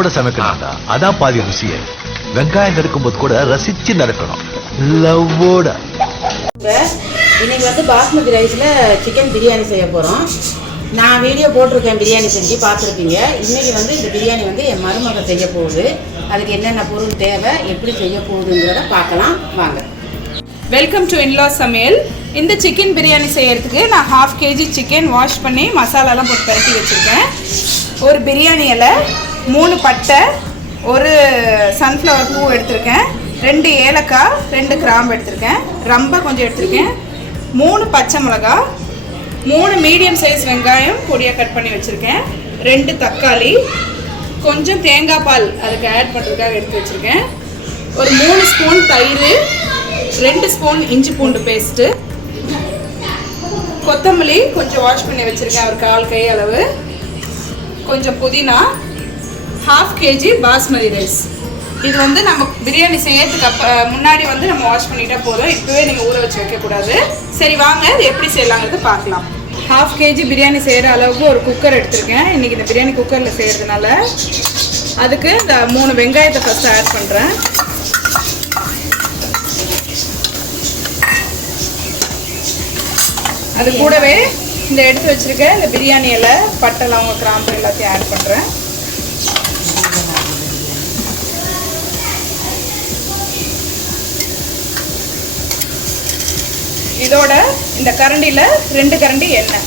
லவ்வோட சமைக்கணும்டா. அதான் பாதி ருசியே வெங்காயம் நறுக்கும் போது கூட ரசிச்சு நறுக்கணும். லவ்வோட. இன்னைக்கு வந்து பாஸ்மதி ரைஸில் சிக்கன் பிரியாணி செய்ய போகிறோம் நான் வீடியோ போட்டிருக்கேன் பிரியாணி செஞ்சு பார்த்துருப்பீங்க. இன்னைக்கு வந்து இந்த பிரியாணி வந்து என் மருமக செய்ய போகுது. அதுக்கு என்னென்ன பொருள் தேவை எப்படி செய்ய போகுதுங்கிறத பார்க்கலாம். வாங்க. வெல்கம் டு இன்லா சமையல் இந்த சிக்கன் பிரியாணி செய்யறதுக்கு நான் ஹாஃப் கேஜி சிக்கன் வாஷ் பண்ணி மசாலாலாம் போட்டு பரட்டி வச்சுருக்கேன். ஒரு பிரியாணி இலை மூணு பட்டை ஒரு சன்ஃப்ளவர் பூ எடுத்திருக்கேன் ரெண்டு ஏலக்காய் ரெண்டு கிராம்பு எடுத்திருக்கேன் ரொம்ப கொஞ்சம் எடுத்திருக்கேன். மூணு பச்சை மிளகாய் மூணு மீடியம் சைஸ் வெங்காயம் பொடியாக கட் பண்ணி வச்சுருக்கேன் ரெண்டு தக்காளி கொஞ்சம் தேங்காய் பால் அதுக்கு ஆட் பண்ணுறதுக்காக எடுத்து வச்சுருக்கேன். ஒரு மூணு ஸ்பூன் தயிர் ரெண்டு ஸ்பூன் இஞ்சி பூண்டு பேஸ்ட்டு கொத்தமல்லி கொஞ்சம் வாஷ் பண்ணி வச்சுருக்கேன் ஒரு கால் கை அளவு. கொஞ்சம் புதினா ஹாஃப் கேஜி பாஸ்மதி ரைஸ். இது வந்து நம்ம பிரியாணி செய்யறதுக்கு அப்ப முன்னாடி வந்து நம்ம வாஷ் பண்ணிட்டா போதும். இப்போவே நீங்கள் ஊற வச்சு வைக்கக்கூடாது. சரி வாங்க இது எப்படி செய்யலாங்கிறது பார்க்கலாம். ஹாஃப் கேஜி பிரியாணி செய்கிற அளவுக்கு ஒரு குக்கர் எடுத்திருக்கேன். இன்றைக்கி இந்த பிரியாணி குக்கரில் செய்கிறதுனால அதுக்கு இந்த மூணு வெங்காயத்தை ஃபஸ்ட்டு ஆட் பண்ணுறேன் அது கூடவே இந்த எடுத்து வச்சிருக்க இந்த பிரியாணி இலை பட்டை லவங்க கிராம்பு எல்லாத்தையும் ஆட் பண்ணுறேன் இதோட இந்த கரண்டியில் ரெண்டு கரண்டி எண்ணெய்.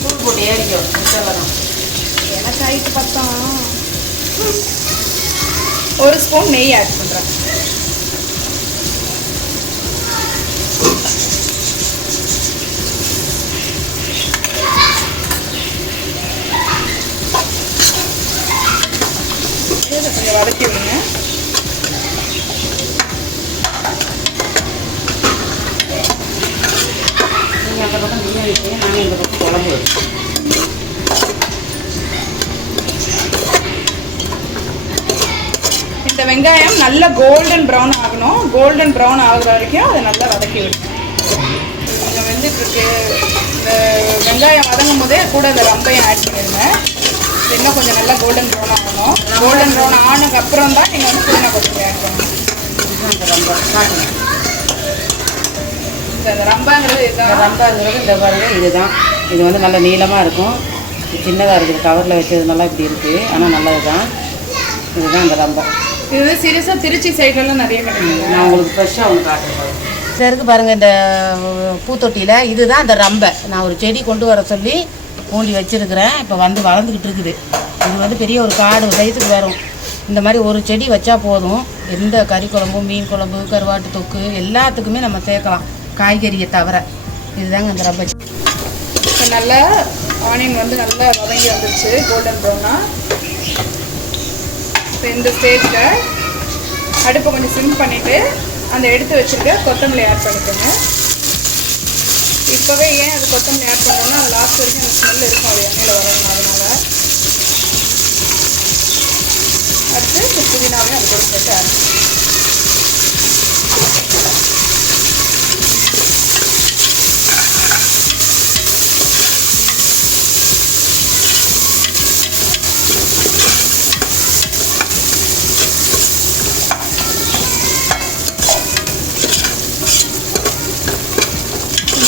தூள் போட்டு ஏறிக்கோ வரும் எனக்கு ஆயிட்டு பார்த்தோம் ஒரு ஸ்பூன் நெய் ஆட் பண்ணுறேன் இதை கொஞ்சம் வதக்கி விடுங்க. நீங்கள் அந்த பக்கம் மீன் வைப்பீங்க நாங்கள் இந்த பக்கம் குழம்பு வைப்போம். இந்த வெங்காயம் நல்லா கோல்டன் ப்ரௌன் ஆகணும். கோல்டன் ப்ரௌன் ஆகுற வரைக்கும் அதை நல்லா வதக்கி விடணும் இது கொஞ்சம் இந்த வெங்காயம் வதங்கும் போதே கூட அந்த ரம்பையும் ஆட் பண்ணிடுங்க. இன்னும் கொஞ்சம் நல்லா கோல்டன் ப்ரௌன் ஆகணும் கோல்டன் ப்ரௌன் ஆனதுக்கு அப்புறம் தான் நீங்கள் வந்து புதினா கொத்தமல்லி ஆட் பண்ணணும். ரம்பாங்கிறது ரம்பாங்கிறது இந்த பாருங்க இதுதான். இது வந்து நல்ல நீளமாக இருக்கும். சின்னதாக இருக்குது. கவரில் வச்சதுனால இப்படி இருக்குது ஆனால் நல்லது தான் இதுதான் இந்த ரம்பம் இது வந்து சீரியஸாக திருச்சி சைட்லலாம் நிறைய கிடைக்குது நான் உங்களுக்கு ஃப்ரெஷ்ஷாக ஒன்று காட்டுறேன் இருக்கு பாருங்க இந்த பூத்தொட்டியில் இதுதான் இந்த ரம்பை. நான் ஒரு செடி கொண்டு வர சொல்லி ஊண்டி வச்சுருக்கிறேன். இப்போ வந்து வளர்ந்துக்கிட்டு இருக்குது. இது வந்து பெரிய ஒரு காடு சைஸுக்கு வரும். இந்த மாதிரி ஒரு செடி வச்சா போதும். எந்த கறி குழம்பும் மீன் குழம்பு கருவாட்டு தொக்கு எல்லாத்துக்குமே நம்ம சேர்க்கலாம். காய்கறியை தவிர. இதுதாங்க இந்த ரப்பர் இப்போ நல்லா ஆனியன் வந்து நல்லா வதங்கி வந்துருச்சு. கோல்டன் ப்ரௌனாக இப்போ இந்த ஸ்டேஜில் அடுப்பை கொஞ்சம் சிம் பண்ணிவிட்டு அந்த எடுத்து வச்சுருக்க கொத்தமல்லி ஆட் பண்ணிக்கோங்க. இப்போவே ஏன் அது கொத்தமல்லி ஆட் பண்ணோம்னா அது லாஸ்ட் வரைக்கும் அந்த ஸ்மெல் இருக்கும் அது எண்ணெயில் வரணும் அதனால். அடுத்து இந்த புதினாவையும் அது கூட சேர்த்து ஆட்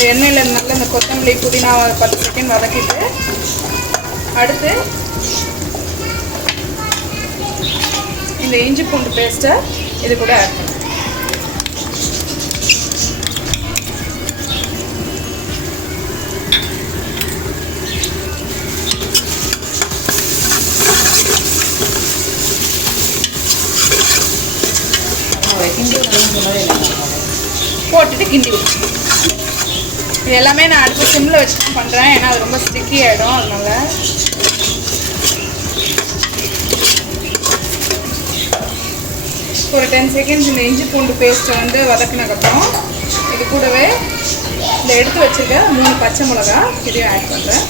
இந்த எண்ணெயில் நல்லா இந்த கொத்தமல்லி புதினா பத்து செகண்ட் வதக்கிட்டு அடுத்து இந்த இஞ்சி பூண்டு பேஸ்ட்டை இது கூட ஆட் பண்ணுங்க போட்டுட்டு கிண்டி விட்டு இது எல்லாமே நான் அடுத்த சிம்மில் வச்சு பண்ணுறேன் ஏன்னா அது ரொம்ப ஸ்டிக்கி ஆகிடும் அதனால். ஒரு டென் செகண்ட்ஸ் இந்த இஞ்சி பூண்டு பேஸ்ட்டை வந்து வதக்கினதுக்கப்புறம் இது கூடவே இந்த எடுத்து வச்சுருக்க மூணு பச்சை மிளகா இதையும் ஆட் பண்ணுறேன்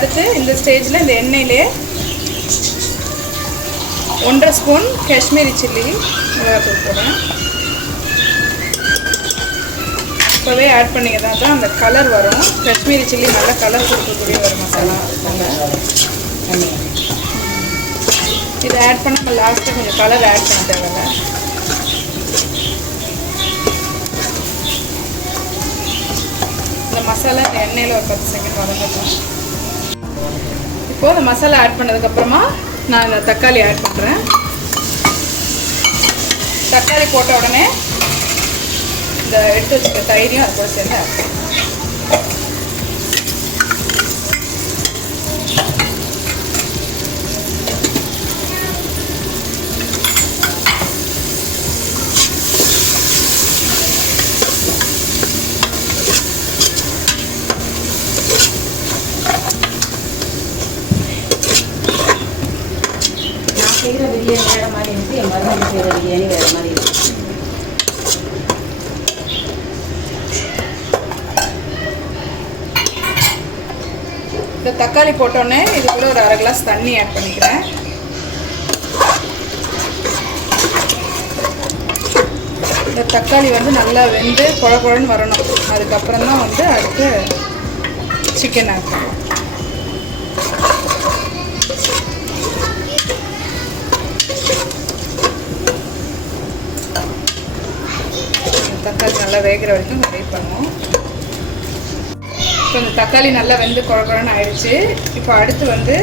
அடுத்து இந்த ஸ்டேஜில் இந்த எண்ணெயிலே ஒன்றரை ஸ்பூன் காஷ்மீரி சில்லி மிளகாத்தூள் போடுறேன். இப்போவே ஆட் பண்ணிங்கன்னா தான் அந்த கலர் வரும். காஷ்மீரி சில்லி நல்லா கலர் கொடுக்கக்கூடிய ஒரு மசாலா. தண்ணி இதை ஆட் பண்ண நம்ம லாஸ்ட்டாக கொஞ்சம் கலர் ஆட் பண்ண தேவையில்ல. இந்த மசாலா எண்ணெயில் ஒரு பத்து செகண்ட் வதங்கட்டும். இப்போது இந்த மசாலா ஆட் பண்ணதுக்கப்புறமா நான் இந்த தக்காளி ஆட் பண்ணுறேன் தக்காளி போட்ட உடனே இந்த எடுத்து வச்சுக்க தயிரையும் அது கூட சேர்ந்து ஆட் பண்ணுறேன் நான் செய்கிற பிரியாணி வேறு மாதிரி இருக்கு என் மருமகள் செய்கிற பிரியாணி வேறு மாதிரி இருக்கு இந்த தக்காளி போட்டோன்னே இது கூட ஒரு அரை கிளாஸ் தண்ணி ஆட் பண்ணிக்கிறேன். இந்த தக்காளி வந்து நல்லா வெந்து குழ குழன்னு வரணும். அதுக்கப்புறம் தான் வந்து அடுத்து சிக்கன் ஆட் பண்ணுவோம் இந்த தக்காளி நல்லா வேகிற வரைக்கும் வெயிட் பண்ணுவோம். இப்போ இந்த தக்காளி நல்லா வெந்து குழப்பறன்னு ஆயிடுச்சு. இப்போ அடுத்து வந்து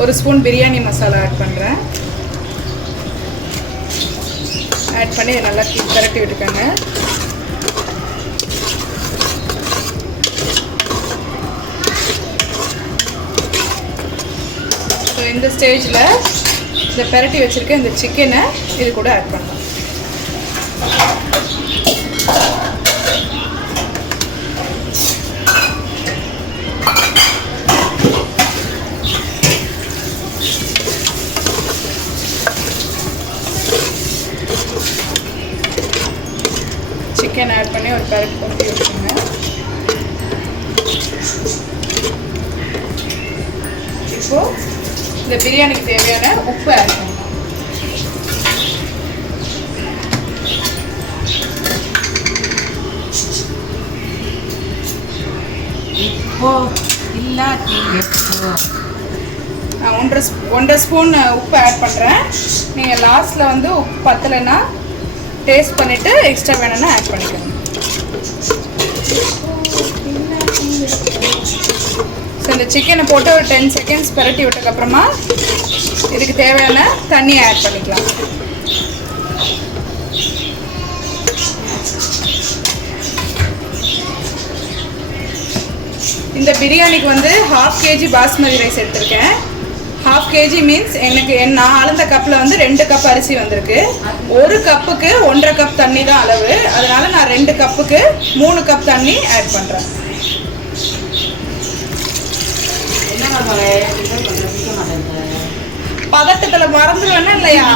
ஒரு ஸ்பூன் பிரியாணி மசாலா ஆட் பண்ணுறேன் ஆட் பண்ணி இதை நல்லா திரட்டி பிரட்டி விட்டுக்கோங்க. ஸோ இந்த ஸ்டேஜில் இந்த பிரட்டி வச்சுருக்க இந்த சிக்கனை இது கூட ஆட் பண்ணுறேன் சிக்கன் ஆட் பண்ணி ஒரு பரட்டு கொட்டி வச்சுருங்க இப்போ தேவையான உப்பு ஆட் பண்ணலாம். இப்போ இல்லாட்டி எப்போ? நான் ஒன்றரை ஒன்றரை ஸ்பூன் உப்பு ஆட் பண்ணுறேன் நீங்கள் லாஸ்ட்டில் வந்து உப்பு பத்தலைன்னா டேஸ்ட் பண்ணிவிட்டு எக்ஸ்ட்ரா வேணும்னா ஆட் பண்ணிக்கோங்க. ஸோ இந்த சிக்கனை போட்டு ஒரு டென் செகண்ட்ஸ் பிரட்டி விட்டதுக்கப்புறமா இதுக்கு தேவையான தண்ணியை ஆட் பண்ணிக்கலாம். இந்த பிரியாணிக்கு வந்து ஹாஃப் கேஜி பாஸ்மதி ரைஸ் எடுத்திருக்கேன். ஹாஃப் கேஜி மீன்ஸ் எனக்கு என் நான் அளந்த கப்பில் வந்து ரெண்டு கப் அரிசி வந்திருக்கு. ஒரு கப்புக்கு ஒன்றரை கப் தண்ணி தான் அளவு. அதனால நான் ரெண்டு கப்புக்கு மூணு கப் தண்ணி ஆட் பண்ணுறேன் என்ன பதட்டத்துல மறந்துடுவேன்னா இல்லையா?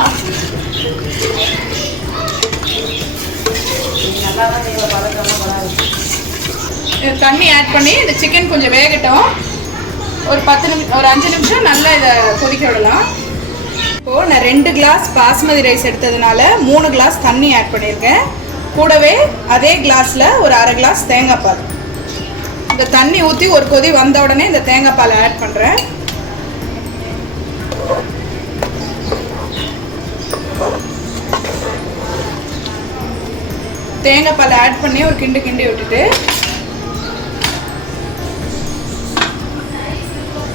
தண்ணி ஆட் பண்ணி இந்த சிக்கன் கொஞ்சம் வேகட்டும். ஒரு பத்து நிமிஷம் ஒரு அஞ்சு நிமிஷம் நல்லா இதை கொதிக்க விடலாம். இப்போது நான் ரெண்டு கிளாஸ் பாஸ்மதி ரைஸ் எடுத்ததுனால மூணு கிளாஸ் தண்ணி ஆட் பண்ணியிருக்கேன். கூடவே அதே கிளாஸில் ஒரு அரை கிளாஸ் தேங்காய் பால். இந்த தண்ணி ஊற்றி ஒரு கொதி வந்த உடனே இந்த தேங்காய் பால் ஆட் பண்ணுறேன் தேங்காய் பால் ஆட் பண்ணி ஒரு கிண்டு கிண்டி விட்டுட்டு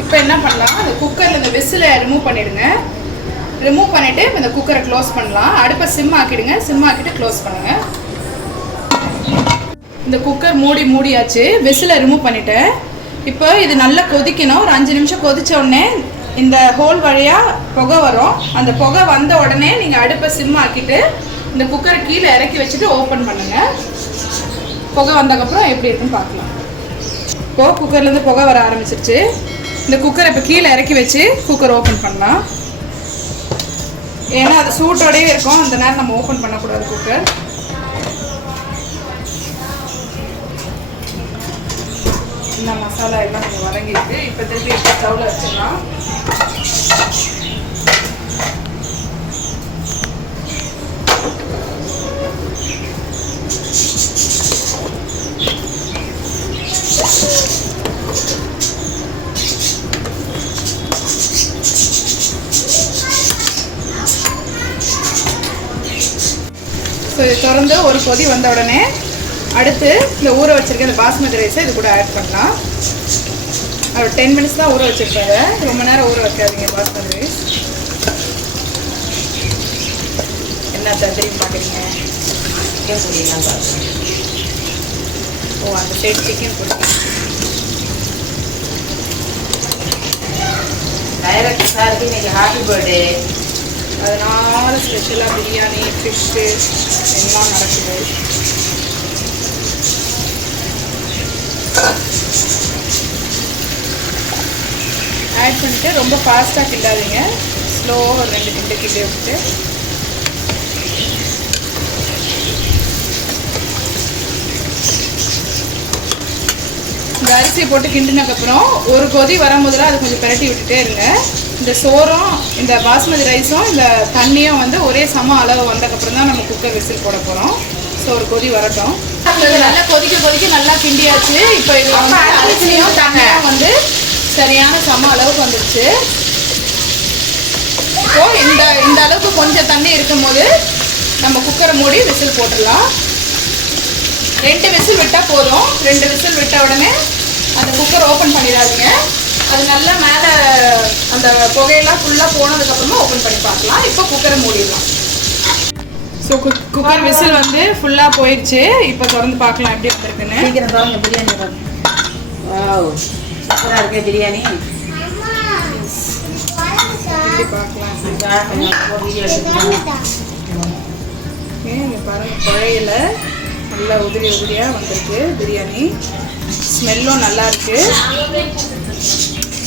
இப்போ என்ன பண்ணலாம்? அந்த குக்கரில் இந்த விசிலை ரிமூவ் பண்ணிடுங்க. ரிமூவ் பண்ணிவிட்டு இந்த குக்கரை க்ளோஸ் பண்ணலாம். அடுப்பை சிம் ஆக்கிடுங்க. சிம் ஆக்கிட்டு க்ளோஸ் பண்ணுங்கள் இந்த குக்கர் மூடி மூடியாச்சு. விசிலை ரிமூவ் பண்ணிட்டேன். இப்போ இது நல்லா கொதிக்கணும். ஒரு அஞ்சு நிமிஷம் கொதித்த உடனே இந்த ஹோல் வழியாக புகை வரும். அந்த புகை வந்த உடனே நீங்கள் அடுப்பை சிம் ஆக்கிட்டு இந்த குக்கரை கீழே இறக்கி வச்சுட்டு ஓப்பன் பண்ணுங்கள் புகை வந்ததுக்கப்புறம் எப்படி இருக்குன்னு பார்க்கலாம். இப்போது குக்கர்லேருந்து புகை வர ஆரம்பிச்சிருச்சு. இந்த குக்கரை இப்போ கீழே இறக்கி வச்சு குக்கர் ஓப்பன் பண்ணலாம். ஏன்னா அது சூட்டோடயே இருக்கும். அந்த நேரம் நம்ம ஓப்பன் பண்ணக்கூடாது குக்கர் இந்த மசாலா எல்லாம் கொஞ்சம் வதங்கிருக்கு இப்போ திருப்பி ஸ்டவ்வில் வச்சிடலாம் ஸோ இது திறந்து ஒரு கொதி வந்த உடனே அடுத்து இந்த ஊற வச்சிருக்க இந்த பாஸ்மதி ரைஸை இது கூட ஆட் பண்ணலாம். அவர் டென் மினிட்ஸ் தான் ஊற வச்சிருக்காரு ரொம்ப நேரம் ஊற வைக்காதீங்க பாஸ்மதி ரைஸ் என்ன திரும்பி பார்க்குறீங்க? சிக்கன் பொரியலாம் ஓ அந்த சைடு சிக்கன் கொடுங்க டைரக்ட் சாருக்கு இன்னைக்கு ஹாப்பி பர்த்டே அதனால் ஸ்பெஷலாக பிரியாணி ஃபிஷ்ஷு எல்லாம் நடக்குது. ஆட் பண்ணிட்டு ரொம்ப ஃபாஸ்ட்டாக கிண்டாதீங்க. ஸ்லோவாக ஒரு ரெண்டு கிண்டு கிண்டி விட்டு இந்த அரிசியை போட்டு கிண்டினதுக்கப்புறம் ஒரு கொதி வரும்போதெல்லாம் அது கொஞ்சம் பிரட்டி விட்டுட்டே இருங்க. இந்த சோறும் இந்த பாஸ்மதி ரைஸும் இந்த தண்ணியும் வந்து ஒரே சம அளவு வந்ததுக்கப்புறம் தான் நம்ம குக்கர் விசில் போட போகிறோம் ஸோ ஒரு கொதி வரட்டும். நல்லா கொதிக்க கொதிக்க நல்லா கிண்டியாச்சு. இப்போ இது வந்து அரிசியும் தண்ணியும் வந்து சரியான சம அளவுக்கு வந்துடுச்சு இப்போ இந்த இந்த அளவுக்கு கொஞ்சம் தண்ணி இருக்கும்போது நம்ம குக்கரை மூடி விசில் போட்டுடலாம். ரெண்டு விசில் விட்டால் போதும். ரெண்டு விசில் விட்ட உடனே அந்த குக்கர் ஓப்பன் பண்ணிடாதீங்க. அது நல்லா மேலே அந்த புகையெல்லாம் ஃபுல்லாக போனதுக்கப்புறமா ஓப்பன் பண்ணி பார்க்கலாம். இப்போ குக்கரை மூடிடலாம். ஸோ குக்கர் விசில் வந்து ஃபுல்லாக போயிடுச்சு. இப்போ திறந்து பார்க்கலாம் எப்படி வந்திருக்குன்னு. சீக்கிரம் பாருங்க பிரியாணி வாவ் சூப்பராக இருக்கே பிரியாணி. பாருங்க குழையில நல்லா உதிரி உதிரியாக வந்திருக்கு பிரியாணி. ஸ்மெல்லும் நல்லா இருக்கு.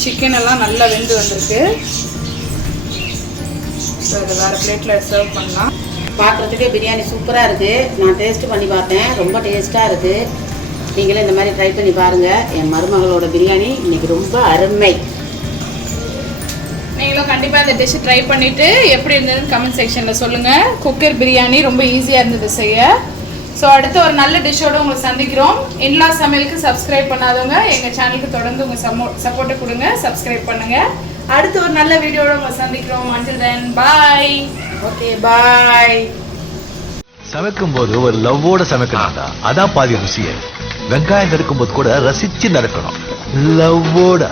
சிக்கன் எல்லாம் நல்லா வெந்து வந்திருக்கு. ஸோ இதை வேறு பிளேட்டில் சர்வ் பண்ணலாம். பார்க்குறதுக்கே பிரியாணி சூப்பராக இருக்குது நான் டேஸ்ட் பண்ணி பார்த்தேன். ரொம்ப டேஸ்ட்டாக இருக்குது நீங்களும் இந்த மாதிரி ட்ரை பண்ணி பாருங்கள் என் மருமகளோட பிரியாணி இன்னைக்கு ரொம்ப அருமை. நீங்களும் கண்டிப்பாக இந்த டிஷ் ட்ரை பண்ணிவிட்டு எப்படி இருந்ததுன்னு கமெண்ட் செக்ஷனில் சொல்லுங்கள் குக்கர் பிரியாணி ரொம்ப ஈஸியாக இருந்தது செய்ய. ஸோ அடுத்து ஒரு நல்ல டிஷ்ஷோட உங்களை சந்திக்கிறோம். இன்லா சமையலுக்கு சப்ஸ்கிரைப் பண்ணாதவங்க எங்கள் சேனலுக்கு தொடர்ந்து உங்கள் சப்போ சப்போர்ட்டை கொடுங்க சப்ஸ்கிரைப் பண்ணுங்கள் அடுத்து ஒரு நல்ல வீடியோட உங்களை சந்திக்கிறோம். Until then bye okay bye சமைக்கும் போது ஒரு லவ்வோட சமைக்கணும்டா அதான் பாதி ருசியே. வெங்காயம் நறுக்கும் போது கூட ரசிச்சு நறுக்கணும். லவ்வோட.